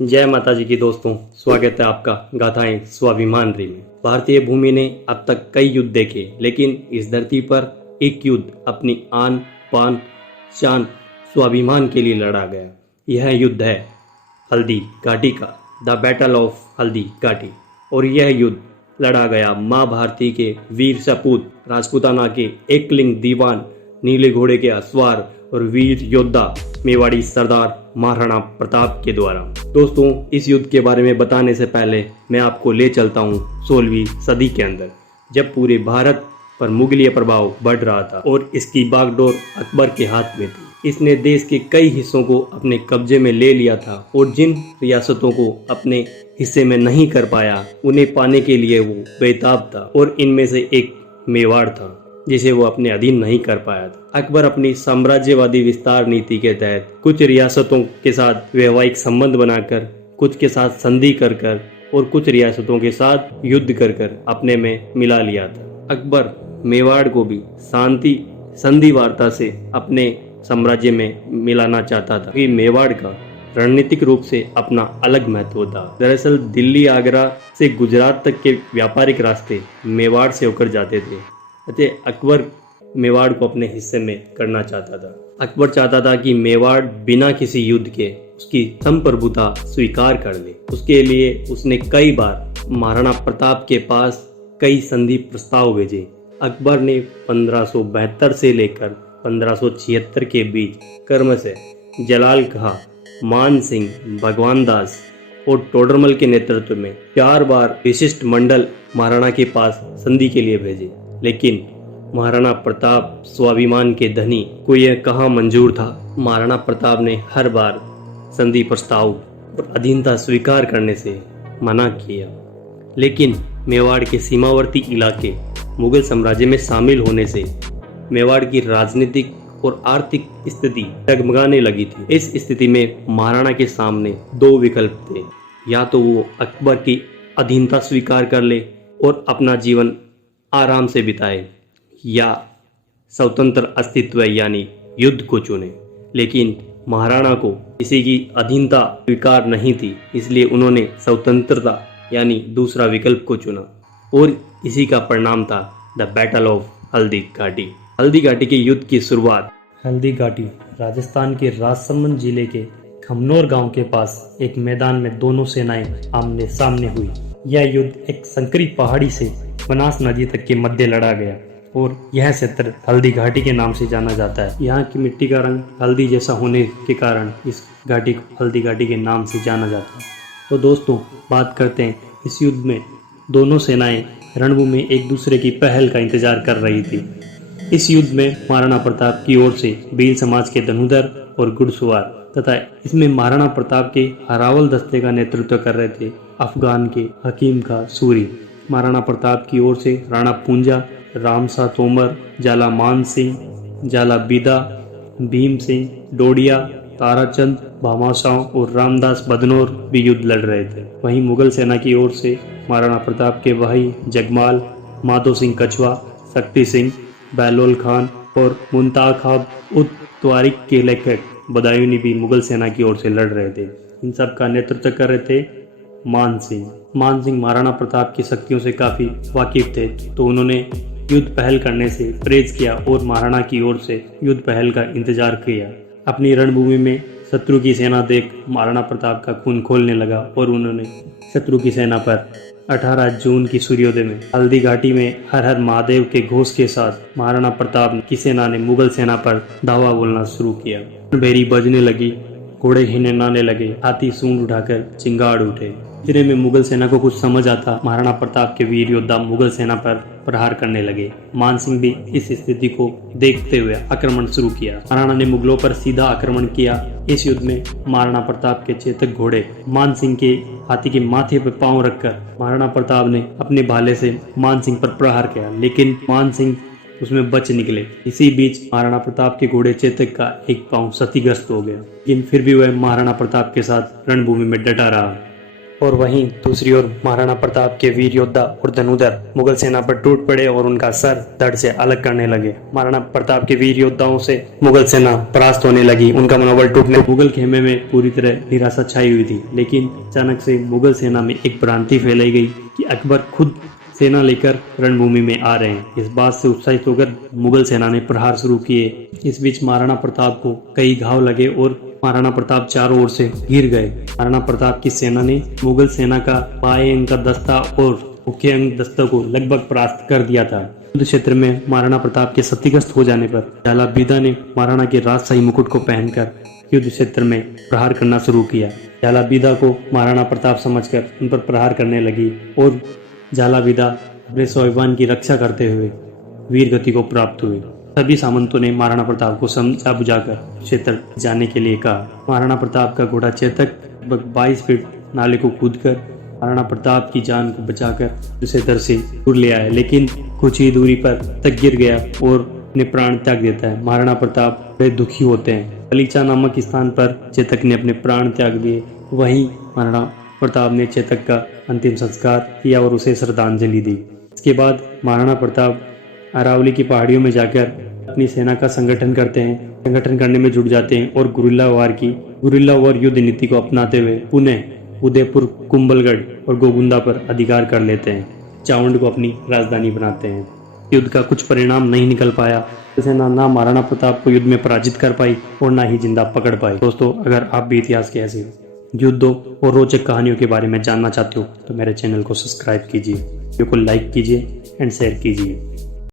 जय माता जी की दोस्तों, स्वागत है आपका गाथाएं स्वाभिमान री में। भारतीय भूमि ने अब तक कई युद्ध देखे, लेकिन इस धरती पर एक युद्ध अपनी आन पान शान स्वाभिमान के लिए लड़ा गया। यह युद्ध है हल्दी घाटी का, the battle of Haldi Ghati. और यह युद्ध लड़ा गया माँ भारती के वीर सपूत राजपूताना के एकलिंग दीवान नीले घोड़े के अस्वार और वीर योद्धा मेवाड़ी सरदार महाराणा प्रताप के द्वारा। दोस्तों, इस युद्ध के बारे में बताने से पहले मैं आपको ले चलता हूँ 16वीं सदी के अंदर, जब पूरे भारत पर मुगलिय प्रभाव बढ़ रहा था और इसकी बागडोर अकबर के हाथ में थी। इसने देश के कई हिस्सों को अपने कब्जे में ले लिया था और जिन रियासतों को अपने हिस्से में नहीं कर पाया, उन्हें पाने के लिए वो बेताब था। और इनमें से एक मेवाड़ था, जिसे वो अपने अधीन नहीं कर पाया था। अकबर अपनी साम्राज्यवादी विस्तार नीति के तहत कुछ रियासतों के साथ वैवाहिक संबंध बनाकर, कुछ के साथ संधि कर कर और कुछ रियासतों के साथ युद्ध कर कर अपने में मिला लिया था। अकबर मेवाड़ को भी शांति संधि वार्ता से अपने साम्राज्य में मिलाना चाहता था, क्योंकि मेवाड़ का रणनीतिक रूप से अपना अलग महत्व था। दरअसल दिल्ली आगरा से गुजरात तक के व्यापारिक रास्ते मेवाड़ से होकर जाते थे, अतः अकबर मेवाड़ को अपने हिस्से में करना चाहता था। अकबर चाहता था कि मेवाड़ बिना किसी युद्ध के उसकी संप्रभुता स्वीकार कर ले। उसके लिए उसने कई बार महाराणा प्रताप के पास कई संधि प्रस्ताव भेजे। अकबर ने 1572 से लेकर 1576 के बीच क्रमशः जलाल खां, मान सिंह, भगवान दास और टोडरमल के नेतृत्व में 4 बार विशिष्ट मंडल महाराणा के पास संधि के लिए भेजे, लेकिन महाराणा प्रताप स्वाभिमान के धनी को यह कहाँ मंजूर था। महाराणा प्रताप ने हर बार संधि प्रस्ताव और अधीनता स्वीकार करने से मना किया, लेकिन मेवाड़ के सीमावर्ती इलाके मुगल साम्राज्य में शामिल होने से मेवाड़ की राजनीतिक और आर्थिक स्थिति डगमगाने लगी थी। इस स्थिति में महाराणा के सामने 2 विकल्प थे, या तो वो अकबर की अधीनता स्वीकार कर ले और अपना जीवन आराम से बिताए, या स्वतंत्र अस्तित्व यानी युद्ध को चुने। लेकिन महाराणा को किसी की अधीनता स्वीकार नहीं थी, इसलिए उन्होंने स्वतंत्रता यानी दूसरा विकल्प को चुना, और इसी का परिणाम था the battle of Haldi Ghati. Haldi Ghati के युद्ध की शुरुआत हल्दी घाटी राजस्थान के राजसमंद जिले के खमनोर गांव के पास एक मैदान में दोनों सेनाएं आमने सामने हुई। यह युद्ध एक संकरी पहाड़ी से बनास नदी तक के मध्य लड़ा गया और यह क्षेत्र हल्दी घाटी के नाम से जाना जाता है। यहाँ की मिट्टी का रंग हल्दी जैसा होने के कारण इस घाटी को हल्दी घाटी के नाम से जाना जाता है। तो दोस्तों, बात करते हैं इस युद्ध में दोनों सेनाएं रणभूमि में एक दूसरे की पहल का इंतजार कर रही थी। इस युद्ध में महाराणा प्रताप की ओर से भील समाज के धनुधर और घुड़सवार तथा इसमें महाराणा प्रताप के हरावल दस्ते का नेतृत्व कर रहे थे अफगान के हकीम खां सूरी। महाराणा प्रताप की ओर से राणा पूंजा, रामसा तोमर, जाला मान सिंह, जाला बिदा, भीम सिंह डोडिया, ताराचंद भामाशाह और रामदास बदनौर भी युद्ध लड़ रहे थे। वहीं मुगल सेना की ओर से महाराणा प्रताप के भाई जगमाल, माधो सिंह कछवा, शक्ति सिंह, बहलोल खान और मुंताखाब उत त्वारिक के लेखक बदायूनी भी मुगल सेना की ओर से लड़ रहे थे। इन सब का नेतृत्व कर रहे थे मान सिंह। मान सिंह महाराणा प्रताप की शक्तियों से काफी वाकिफ थे, तो उन्होंने युद्ध पहल करने से परहेज किया और महाराणा की ओर से युद्ध पहल का इंतजार किया। अपनी रणभूमि में शत्रु की सेना देख महाराणा प्रताप का खून खोलने लगा और उन्होंने शत्रु की सेना पर 18 जून की सूर्योदय में हल्दी घाटी में हर हर महादेव के घोष के साथ महाराणा प्रताप की सेना ने मुगल सेना पर धावा बोलना शुरू किया। बेरी बजने लगी, घोड़े हिननाने लगे, हाथी सूंड उठाकर चिंगाड़ उठे। इतने में मुगल सेना को कुछ समझ आता, महाराणा प्रताप के वीर योद्धा मुगल सेना पर प्रहार करने लगे। मान सिंह भी इस स्थिति को देखते हुए आक्रमण शुरू किया। महाराणा ने मुगलों पर सीधा आक्रमण किया। इस युद्ध में महाराणा प्रताप के चेतक घोड़े मान सिंह के हाथी के माथे पर पांव रखकर महाराणा प्रताप ने अपने भाले से मान सिंह पर प्रहार किया, लेकिन मान सिंह उसमें बच निकले। इसी बीच महाराणा प्रताप के घोड़े चेतक का एक पांव क्षतिग्रस्त हो गया, लेकिन फिर भी वह महाराणा प्रताप के साथ रणभूमि में डटा रहा। और वहीं दूसरी ओर महाराणा प्रताप के वीर योद्धा और धनुधर मुगल सेना पर टूट पड़े और उनका सर धड़ से अलग करने लगे। महाराणा प्रताप के वीर योद्धाओं से मुगल सेना परास्त होने लगी, उनका मनोबल टूटने। मुगल खेमे में पूरी तरह निराशा छाई हुई थी, लेकिन अचानक से मुगल सेना में एक भ्रांति फैलाई गई कि अकबर खुद सेना लेकर रणभूमि में आ रहे हैं। इस बात से उत्साहित होकर मुगल सेना ने प्रहार शुरू किए। इस बीच महाराणा प्रताप को कई घाव लगे और महाराणा प्रताप चारों ओर से घिर गए। महाराणा प्रताप की सेना ने मुगल सेना का बाएं अंग का दस्ता और मुख्य अंग दस्ता को लगभग परास्त कर दिया था। युद्ध क्षेत्र में महाराणा प्रताप के क्षतिग्रस्त हो जाने पर झालाबीदा ने महाराणा के राजशाही मुकुट को पहनकर युद्ध क्षेत्र में प्रहार करना शुरू किया। झालाबीदा को महाराणा प्रताप समझकर उन पर प्रहार करने लगी और झालाबीदा अपने स्वाभिमान की रक्षा करते हुए वीर गति को प्राप्त हुए। सभी सामंतों ने महाराणा प्रताप को समझा बुझाकर क्षेत्र जाने के लिए कहा। महाराणा प्रताप का घोड़ा चेतक लगभग 22 फीट नाले को कूदकर महाराणा प्रताप की जान को बचाकर उसे दर से दूर ले आया, लेकिन कुछ ही दूरी पर तक गिर गया और अपने प्राण त्याग देता है। महाराणा प्रताप बड़े दुखी होते हैं। पलीचा नामक स्थान पर चेतक ने अपने प्राण त्याग दिए। वहीं महाराणा प्रताप ने चेतक का अंतिम संस्कार किया और उसे श्रद्धांजलि दी। इसके बाद महाराणा प्रताप अरावली की पहाड़ियों में जाकर अपनी सेना का संगठन करते हैं, संगठन करने में जुट जाते हैं और गुरिल्ला वार युद्ध नीति को अपनाते हुए पुणे, उदयपुर, कुंभलगढ़ और गोगुंदा पर अधिकार कर लेते हैं। चावंड को अपनी राजधानी बनाते हैं। युद्ध का कुछ परिणाम नहीं निकल पाया। सेना ना महाराणा प्रताप को युद्ध में पराजित कर पाई और ना ही जिंदा पकड़ पाई। दोस्तों, अगर आप भी इतिहास के ऐसे युद्धों और रोचक कहानियों के बारे में जानना चाहते हो तो मेरे चैनल को सब्सक्राइब कीजिए, वीडियो को लाइक कीजिए एंड शेयर कीजिए।